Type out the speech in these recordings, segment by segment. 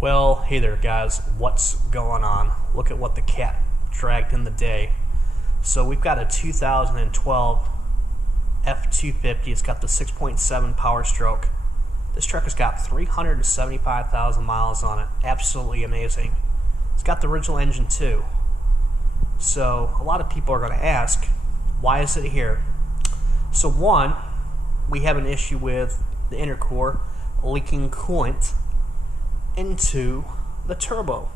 Well, hey there guys, what's going on? Look at what the cat dragged in the day. So we've got a 2012 F250. It's got the 6.7 Powerstroke. This truck has got 375,000 miles on it. Absolutely amazing. It's got the original engine too. So a lot of people are going to ask, why is it here? So one, we have an issue with the intercooler leaking coolant into the turbo.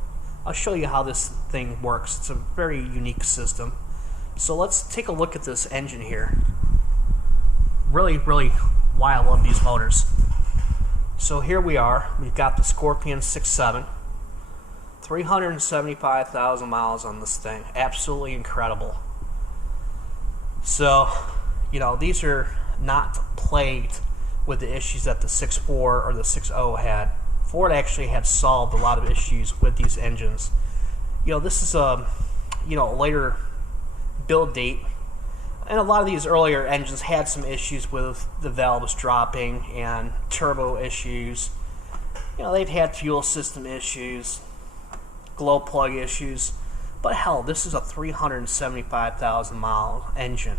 I'll show you how this thing works. It's a very unique system. So let's take a look at this engine here. Really why I love these motors. So here we are. We've got the Scorpion 6.7. 375,000 miles on this thing. Absolutely incredible. So, you know, these are not plagued with the issues that the 6.4 or the 6.0 had. Ford actually had solved a lot of issues with these engines. You know, this is a later build date, and a lot of these earlier engines had some issues with the valves dropping and turbo issues. You know, they've had fuel system issues, glow plug issues, but hell, this is a 375,000 mile engine.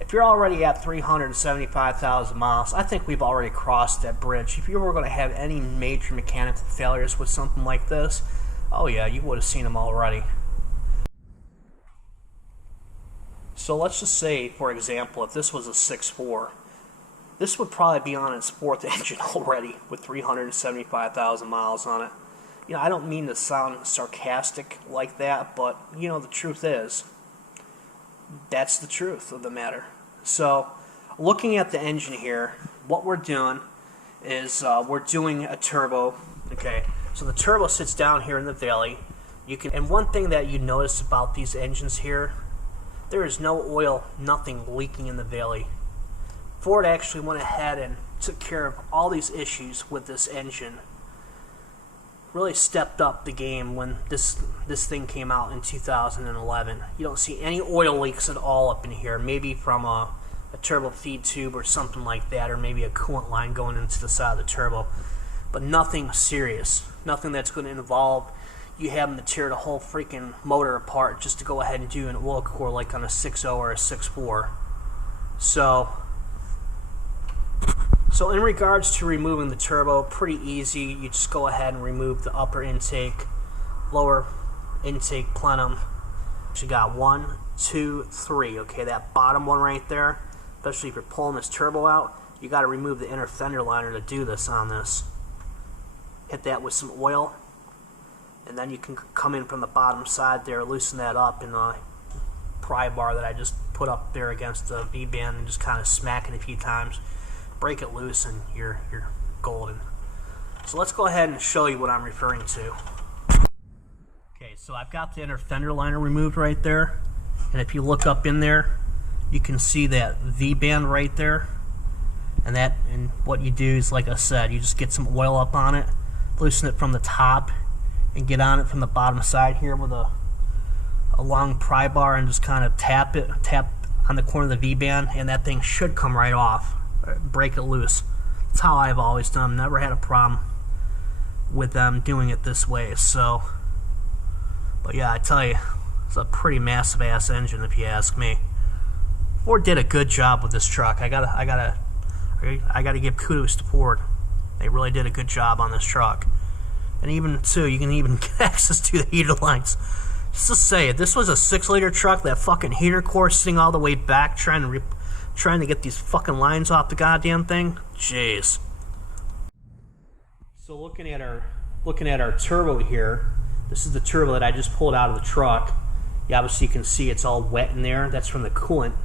If you're already at 375,000 miles, I think we've already crossed that bridge. If you were going to have any major mechanical failures with something like this, oh yeah, you would have seen them already. So let's just say, for example, if this was a 6.4, this would probably be on its fourth engine already with 375,000 miles on it. You know, I don't mean to sound sarcastic like that, but you know, the truth is, that's the truth of the matter. So, looking at the engine here, what we're doing is we're doing a turbo. Okay, so the turbo sits down here in the valley. And one thing that you notice about these engines here, there is no oil, nothing leaking in the valley. Ford actually went ahead and took care of all these issues with this engine. Really stepped up the game when this thing came out in 2011. You don't see any oil leaks at all up in here. Maybe from a turbo feed tube or something like that, or maybe a coolant line going into the side of the turbo. But nothing serious. Nothing that's going to involve you having to tear the whole freaking motor apart just to go ahead and do an oil core like on a 6.0 or a 6.4. So in regards to removing the turbo, pretty easy. You just go ahead and remove the upper intake, lower intake plenum. So you got 1, 2, 3. Okay, that bottom one right there, especially if you're pulling this turbo out, you got to remove the inner fender liner to do this on this. Hit that with some oil, and then you can come in from the bottom side there, loosen that up in the pry bar that I just put up there against the V-band and just kind of smack it a few times. Break it loose and you're golden. So let's go ahead and show you what I'm referring to. Okay, so I've got the inner fender liner removed right there, and if you look up in there, you can see that V-band right there. And what you do is, like I said, you just get some oil up on it, loosen it from the top, and get on it from the bottom side here with a long pry bar, and just kind of tap on the corner of the V-band, and that thing should come right off. Break it loose. That's how I've always done. Never had a problem with them doing it this way. So, but yeah, I tell you, it's a pretty massive ass engine if you ask me. Ford did a good job with this truck. I gotta give kudos to Ford. They really did a good job on this truck. And even too, you can even get access to the heater lines. Just to say, if this was a 6-liter truck, that fucking heater core sitting all the way back trying to get these fucking lines off the goddamn thing, jeez. So looking at our turbo here, this is the turbo that I just pulled out of the truck. You obviously can see it's all wet in there. That's from the coolant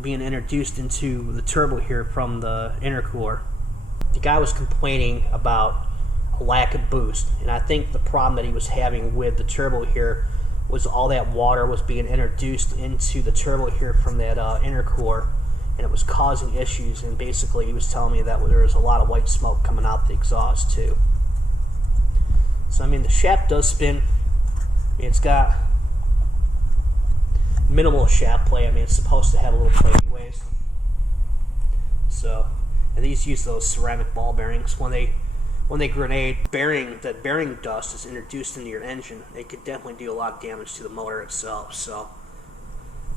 being introduced into the turbo here from the intercooler. The guy was complaining about a lack of boost, and I think the problem that he was having with the turbo here was all that water was being introduced into the turbo here from that intercooler, and it was causing issues. And basically he was telling me that there was a lot of white smoke coming out the exhaust too. So I mean, the shaft does spin. It's got minimal shaft play. I mean, it's supposed to have a little play anyways. So, and these use those ceramic ball bearings. When when they grenade, that bearing dust is introduced into your engine. It could definitely do a lot of damage to the motor itself. So,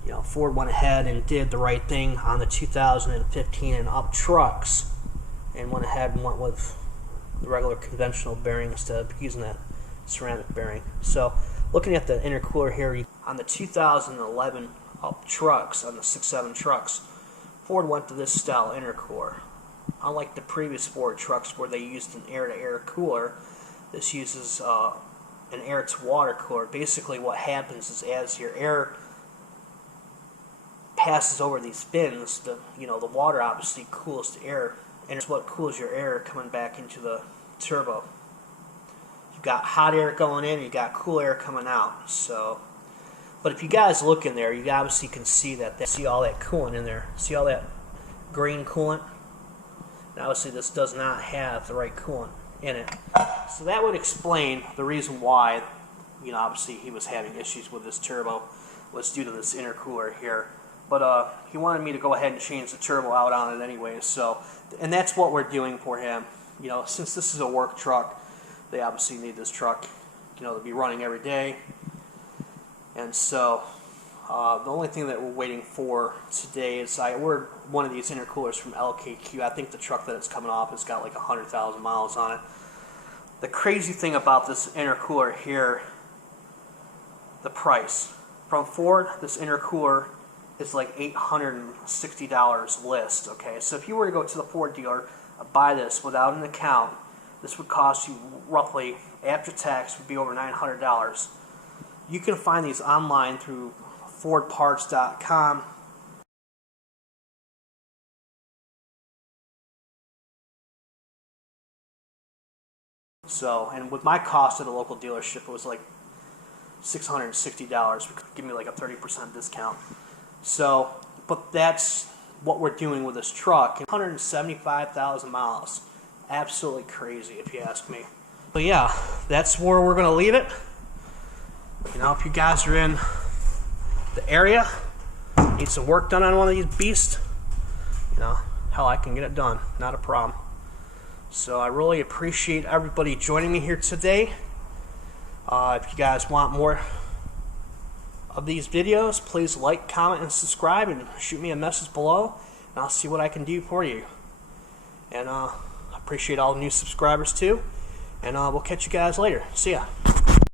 you know, Ford went ahead and did the right thing on the 2015 and up trucks, and went ahead and went with the regular conventional bearing instead of using that ceramic bearing. So, looking at the intercooler here on the 2011 up trucks, on the 6.7 trucks, Ford went to this style intercooler. Unlike the previous Ford trucks where they used an air-to-air cooler, this uses an air-to-water cooler. Basically what happens is as your air passes over these fins, the water obviously cools the air, and it's what cools your air coming back into the turbo. You've got hot air going in, you've got cool air coming out. So, but if you guys look in there, you obviously can see see all that coolant in there. See all that green coolant? And obviously this does not have the right coolant in it. So that would explain the reason why, obviously he was having issues with this turbo, was due to this intercooler here. But he wanted me to go ahead and change the turbo out on it anyway. So, and that's what we're doing for him. Since this is a work truck, they obviously need this truck, to be running every day. And so, the only thing that we're waiting for today is I ordered one of these intercoolers from LKQ. I think the truck that it's coming off has got like 100,000 miles on it. The crazy thing about this intercooler here, the price. From Ford, this intercooler is like $860 list. Okay, so if you were to go to the Ford dealer, buy this without an account, this would cost you roughly, after tax, would be over $900. You can find these online through FordParts.com. So, and with my cost at a local dealership, it was like $660, which would give me like a 30% discount. So, but that's what we're doing with this truck. 175,000 miles. Absolutely crazy, if you ask me. But yeah, that's where we're going to leave it. If you guys are in the area, need some work done on one of these beasts, hell, I can get it done. Not a problem. So I really appreciate everybody joining me here today. If you guys want more of these videos, please like, comment, and subscribe, and shoot me a message below, and I'll see what I can do for you. And I appreciate all the new subscribers too, and we'll catch you guys later. See ya.